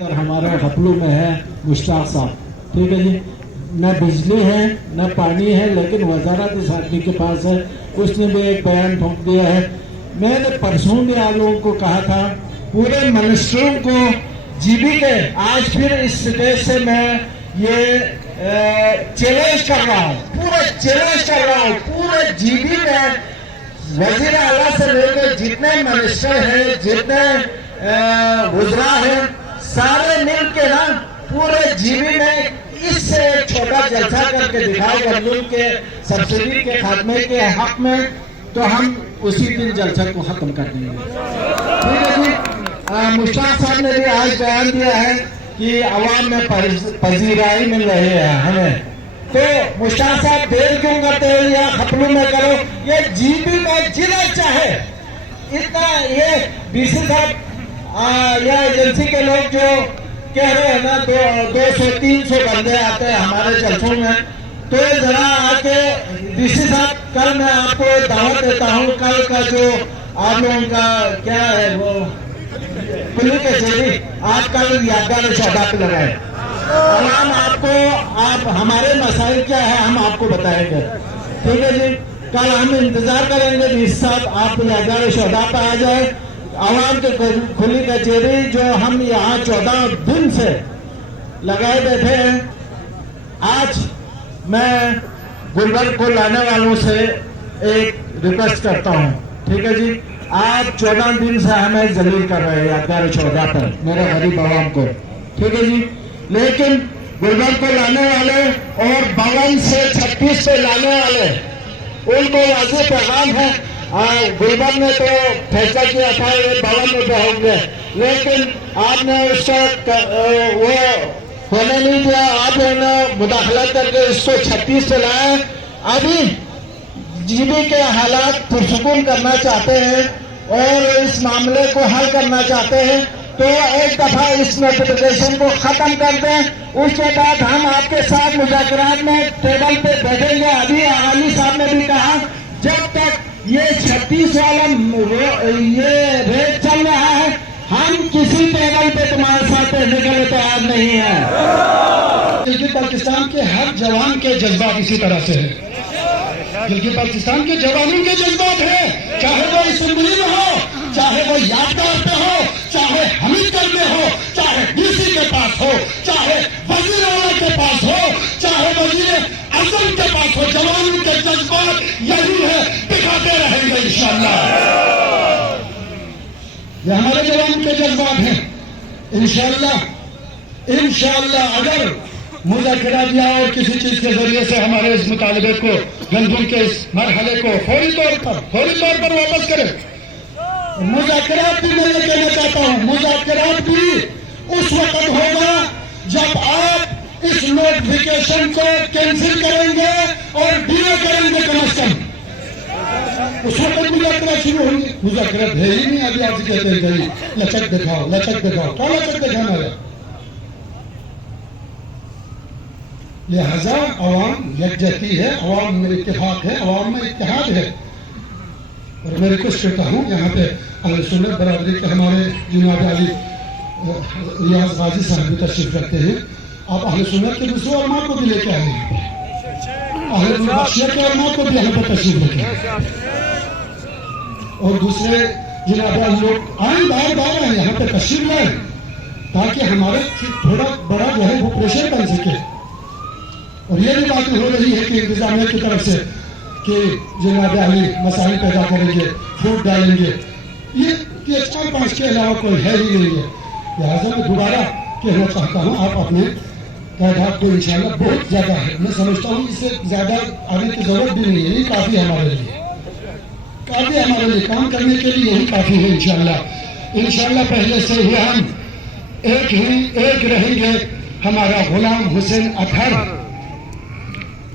اور ہمارے خپلو میں ہے مشتاق صاحب، ٹھیک ہے جی. نہ بجلی ہے نہ پانی ہے، لیکن وزارت اس آدمی کے پاس ہے. اس نے بھی ایک بیان ٹھوک دیا ہے. میں نے پرسوں بھی آپ لوگوں کو کہا تھا پورے منسٹروں کو جی بی کے آج پھر اس سٹیج سے میں یہ چیلنج کر رہا ہوں، پورے جی بی میں وزیر اعلیٰ سے لے کے جتنے منسٹر ہیں، جتنے وزراء ہیں، سارے مل کے نا پورے جی بی میں اس سے ایک چھوٹا جلسہ کر کے دکھائے گا ملک کے سبسڈی کے خاتمے کے حق میں، تو ہم اسی دن جلسہ کو ختم کر دیں گے. ٹھیک ہے جی. مشتاق صاحب نے بھی آج بیان دیا ہے کہ عوام میں پذیرائی مل رہی ہے ہمیں. تو مشتاق صاحب دیر کیوں کرتے ہیں، یا خپلو میں کرو، یہ جی بی میں جنہیں چاہے اتنا. یہ ڈی سی صاحب یا ایجنسی کے لوگ جو کہہ رہے ہیں نا 200-300 بندے آتے ہیں ہمارے جلسوں میں، تو ذرا آ کے ڈی سی صاحب کل میں آپ کو دعوت دیتا ہوں. کل کا جو آپ لوگوں کا کیا ہے وہ کلی کچہری، آپ کل یادگار شہدا پہ لگائے. عوام آپ ہمارے مسائل کیا ہے ہم آپ کو بتائیں گے. ٹھیک ہے جی. کل ہم انتظار کریں گے ڈی سی صاحب آپ یادگار شہدا پہ آ جائے. عوام کے کھلی کچہری جو ہم یہاں 14 دن سے لگائے بیٹھے ہیں، آج میں گلبرگ کو لانے والوں سے ایک ریکویسٹ کرتا ہوں. ٹھیک ہے جی. آج 14 دن سے ہمیں ذلیل کر رہے ہیں یادگار شہدا پر، میرے غریب عوام کو. ٹھیک ہے جی. لیکن گلبرگ کو لانے والے اور 52 سے 36 سے لانے والے، ان کو واضح پیغام ہے. گلبرگ نے تو فیصلہ کیا تھا یہ 52 میں ہوں گے، لیکن آپ نے اس کا وہ ہونے نہیں دیا. آپ نے مداخلت کر کے اس کو 36 سے لائے. ابھی جی بی کے حالات پرسکون کرنا چاہتے ہیں اور اس معاملے کو حل کرنا چاہتے ہیں، تو ایک دفعہ اس نوٹیفیکیشن کو ختم کر دیں. اس کے بعد ہم آپ کے ساتھ مذاکرات میں ٹیبل پہ بیٹھیں گے. ابھی علی صاحب نے بھی کہا جب تک یہ 36 والا یہ ریٹ چل رہا ہے ہم کسی ٹیبل پہ تمہارے ساتھ بیٹھنے کے لیے تیار نہیں ہیں. گلگت بلتستان کے ہر جوان کے جذبات اسی طرح سے ہیں. گلگت بلتستان کے جوانوں کے جذبات ہیں، چاہے وہ اسمبلی میں ہو، چاہے وہ یادگار پہ ہو، چاہے حمید کر میں ہو، چاہے ڈی سی کے پاس ہو، چاہے وزیر اعلیٰ کے پاس ہو، چاہے وزیر اعظم کے پاس ہو. جوانوں کے جذبات یہی ہے، دکھاتے رہیں گے انشاءاللہ. یہ ہمارے جوانوں کے جذبات ہیں. انشاءاللہ اگر مذاکرات یا اور کسی چیز کے ذریعے سے ہمارے اس مطالبے کو، گندم کے اس مرحلے کو فوری طور پر واپس کرے. مذاکرات بھی میں یہ کہنا چاہتا ہوں، مذاکرات بھی اس وقت ہوگا جب آپ اس نوٹیفیکیشن کو کینسل کریں گے اور ڈیلے کریں گے. کم از کم اس وقت مذاکرات شروع ہوں گی. مذاکرات ہے ہی نہیں. ابھی آپ کہتے ہیں گئی لچک دکھاؤ. کیا لچک دکھانا ہے؟ لہذا عوام یکجہتی ہے، عوام میں اتفاق ہے، عوام میں اتحاد ہے. اور میں ریکویسٹ کرتا ہوں یہاں پہ اہل سنت برادری کے ہمارے جناب علی ریاض غازی صاحب بھی تشریف رکھتے ہیں. آپ اہل سنت کے دوسرے علماء کو بھی لے کے آئیں، اہل بخشیہ کے علماء کو بھی یہاں پہ تشریف رکھیں، اور دوسرے جناب علی لوگ آئیں، بار آئیں یہاں پہ تشریف لائیں، تاکہ ہمارے تھوڑا بڑا جو ہے وہ پریشر بن سکے. اور یہ بھی بات ہو رہی ہے کہ انتظامیہ کی طرف سے کہ جناب علی مسائل پیدا کریں گے، فوٹ ڈالیں گے. یہ 4-5 کے علاوہ کوئی ہے ہی نہیں ہے. لہٰذا میں دوبارہ کہنا چاہتا ہوں آپ اپنے تعداد کو انشاءاللہ بہت زیادہ ہے، میں سمجھتا ہوں اس سے زیادہ آنے کی ضرورت بھی نہیں ہے. یہ کافی ہے ہمارے لیے کام کرنے کے لیے یہی کافی ہے. انشاءاللہ پہلے سے ہی ہم ایک رہیں گے. ہمارا غلام حسین اطہر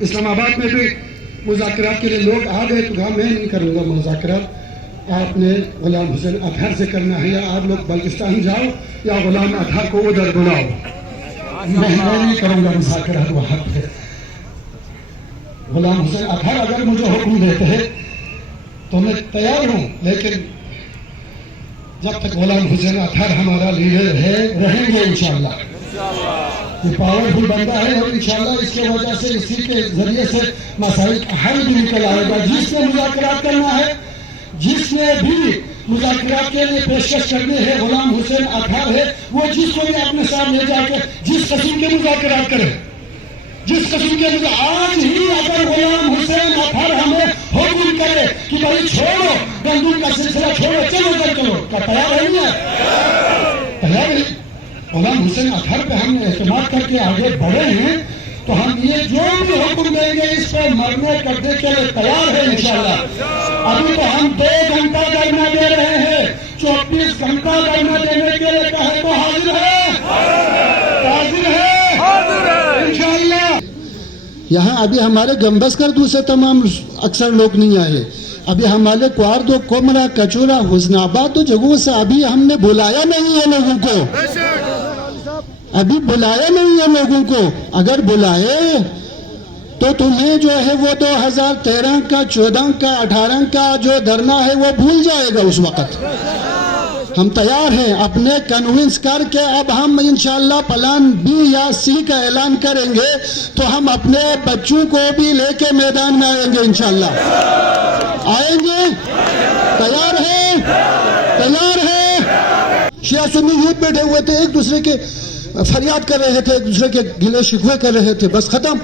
اسلام آباد میں بھی مذاکرات کے لیے لوگ آ گئے، تو کہا میں نہیں کروں گا مذاکرات، آپ نے غلام حسین اطہر سے کرنا ہے، یا آپ لوگ بلتستان جاؤ یا غلام اطہر کو ادھر بلاؤ. میں نہیں کروں گا مذاکرات وہاں پہ. غلام حسین اطہر اگر مجھے حکم دیتے ہیں تو میں تیار ہوں، لیکن جب تک غلام حسین اطہر ہمارا لیڈر ہے رہیں گے انشاءاللہ. یہ پاورفل بندہ ہے اور انشاءاللہ اس کے وجہ سے اسی کے ذریعے سے مسائل کا حل بھی نکل آئے گا. جس نے مذاکرات کرنا ہے, جس نے بھی مذاکرات کے لیے پیشکش کرنی ہے, غلام حسین اطہر ہے, وہ جس کو بھی اپنے ساتھ لے جا کے جس قسم کے مذاکرات کرے, جس قسم کے آج ہی اگر غلام حسین اطہر ہمیں حکم کرے کہ بھائی چھوڑو گندم کا سلسلہ, چھوڑو, چلو کر چلو, کیا تیار نہیں ہے؟ تیار ہے. غلام حسین اطہر پہ ہم نے اعتماد کر کے آگے بڑھے ہیں, تو ہم یہ جو بھی حکم دیں گے اس پہ مرنے کرنے کے لیے تیار ہے انشاءاللہ. ابھی تو ہم 2 گھنٹہ دھرنا دے رہے ہیں, 24 گھنٹہ دھرنا دینے کے لیے کہے تو حاضر ہے, حاضر ہے انشاءاللہ. یہاں ابھی ہمارے گمبزکردو سے تمام اکثر لوگ نہیں آئے. ابھی ہمارے کوارد و کومرا, کچورا, حسن آباد تو جگہوں سے ابھی ہم نے بلایا نہیں ہے لوگوں کو, ابھی بلایا نہیں ہے لوگوں کو. اگر بلائے تو تمہیں جو ہے وہ 2013 کا, 14 کا, 18 کا جو دھرنا ہے وہ بھول جائے گا اس وقت. ہم تیار ہیں اپنے کنونس کر کے. اب ہم انشاءاللہ پلان بی یا سی کا اعلان کریں گے تو ہم اپنے بچوں کو بھی لے کے میدان میں آئیں گے انشاءاللہ. آئیں گے, تیار ہے, تیار ہے. شیعہ سنی یوتھ بیٹھے ہوئے تھے, ایک دوسرے کے فریاد کر رہے تھے, ایک دوسرے کے گلے شکوے کر رہے تھے, بس ختم.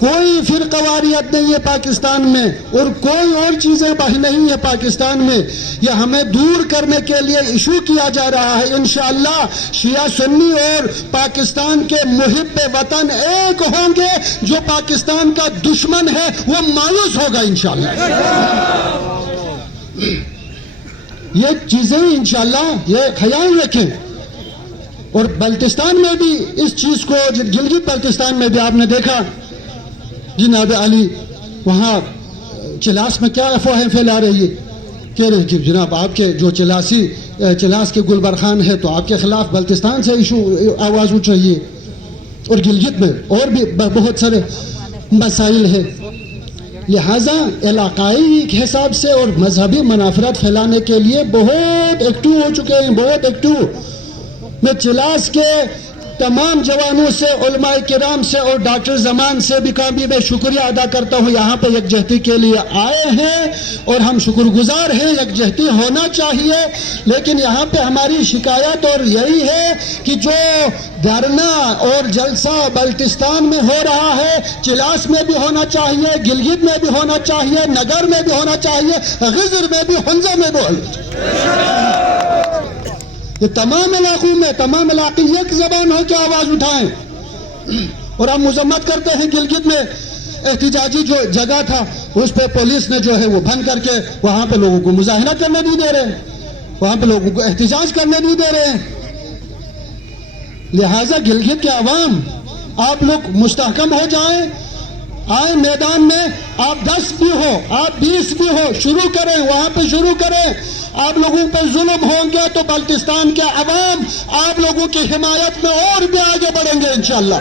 کوئی فرقواریت نہیں ہے پاکستان میں, اور کوئی اور چیزیں نہیں ہے پاکستان میں. یہ ہمیں دور کرنے کے لیے ایشو کیا جا رہا ہے. انشاءاللہ شیعہ سنی اور پاکستان کے محب وطن ایک ہوں گے. جو پاکستان کا دشمن ہے وہ مایوس ہوگا انشاءاللہ. یہ چیزیں انشاءاللہ یہ خیال رکھیں. اور بلتستان میں بھی اس چیز کو, گلگت بلتستان میں بھی آپ نے دیکھا جناب علی وہاں چلاس میں کیا افواہیں پھیلا رہی ہے, کہہ رہے کہ جناب آپ کے جو چلاس کے گلبرخان ہے تو آپ کے خلاف بلتستان سے ایشو آواز اٹھ رہی ہے. اور گلگت میں اور بھی بہت سارے مسائل ہیں. لہٰذا علاقائی حساب سے اور مذہبی منافرت پھیلانے کے لیے بہت ایکٹیو ہو چکے ہیں, بہت ایکٹیو. میں چلاس کے تمام جوانوں سے, علماء کرام سے اور ڈاکٹر زمان سے بھی کافی میں شکریہ ادا کرتا ہوں. یہاں پہ یکجہتی کے لیے آئے ہیں اور ہم شکر گزار ہیں. یکجہتی ہونا چاہیے, لیکن یہاں پہ ہماری شکایت اور یہی ہے کہ جو دھرنا اور جلسہ بلتستان میں ہو رہا ہے, چلاس میں بھی ہونا چاہیے, گلگت میں بھی ہونا چاہیے, نگر میں بھی ہونا چاہیے, غزر میں بھی, حنزہ میں بھی ہونا چاہیے. یہ تمام علاقوں میں تمام علاقے ایک زبان ہو کے آواز اٹھائیں. اور ہم مذمت کرتے ہیں گلگت میں احتجاجی جو جگہ تھا اس پہ پولیس نے جو ہے وہ بند کر کے وہاں پہ لوگوں کو مظاہرہ کرنے نہیں دے رہے, وہاں پہ لوگوں کو احتجاج کرنے نہیں دے رہے. لہٰذا گلگت کے عوام آپ لوگ مستحکم ہو جائیں, آئیں میدان میں. آپ 10 بھی ہو, آپ 20 بھی ہو, شروع کریں, وہاں پہ شروع کریں. آپ لوگوں پہ ظلم ہوں گے تو بلتستان کے عوام آپ لوگوں کی حمایت میں اور بھی آگے بڑھیں گے انشاءاللہ.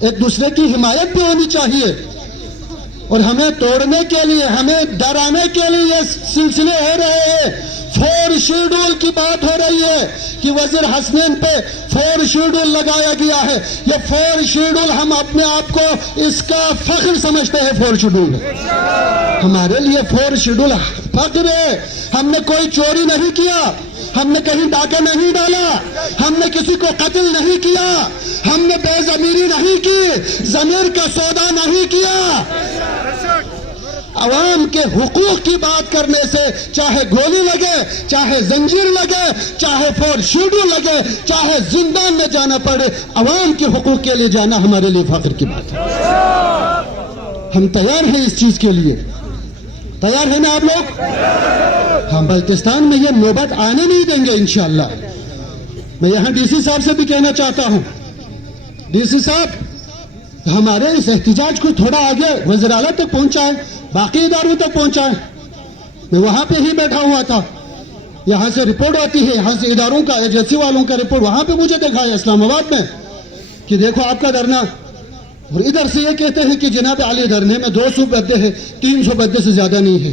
ایک دوسرے کی حمایت بھی ہونی چاہیے. اور ہمیں توڑنے کے لیے, ہمیں ڈرانے کے لیے یہ سلسلے ہو رہے ہیں. 4 شیڈول کی بات ہو رہی ہے کہ وزیر حسنین پہ 4 شیڈول لگایا گیا ہے. یہ 4 شیڈول ہم اپنے آپ کو اس کا فخر سمجھتے ہیں. 4 شیڈول ہمارے لیے 4 شیڈول فخر ہے. ہم نے کوئی چوری نہیں کیا, ہم نے کہیں ڈاکہ نہیں ڈالا, ہم نے کسی کو قتل نہیں کیا, ہم نے بے ضمیری نہیں کی, ضمیر کا سودا نہیں کیا. عوام کے حقوق کی بات کرنے سے چاہے گولی لگے, چاہے زنجیر لگے, چاہے 4 شیڈول لگے, چاہے زندان میں جانا پڑے, عوام کے حقوق کے لیے جانا ہمارے لیے فخر کی بات ہے. ہم تیار ہیں اس چیز کے لیے. تیار ہیں نا آپ لوگ؟ ہم بلتستان میں یہ نوبت آنے نہیں دیں گے انشاءاللہ. میں یہاں ڈی سی صاحب سے بھی کہنا چاہتا ہوں, ڈی سی صاحب ہمارے اس احتجاج کو تھوڑا آگے وزیر اعلیٰ تک پہنچائیں, باقی اداروں تک پہنچائیں. میں وہاں پہ ہی بیٹھا ہوا تھا, یہاں سے رپورٹ آتی ہے, یہاں سے اداروں کا, ایجنسی والوں کا رپورٹ وہاں پہ مجھے دکھایا اسلام آباد میں کہ دیکھو آپ کا دھرنا. اور ادھر سے یہ کہتے ہیں کہ جناب علی دھرنے میں 200 بدے ہیں, 300 بدے سے زیادہ نہیں ہے.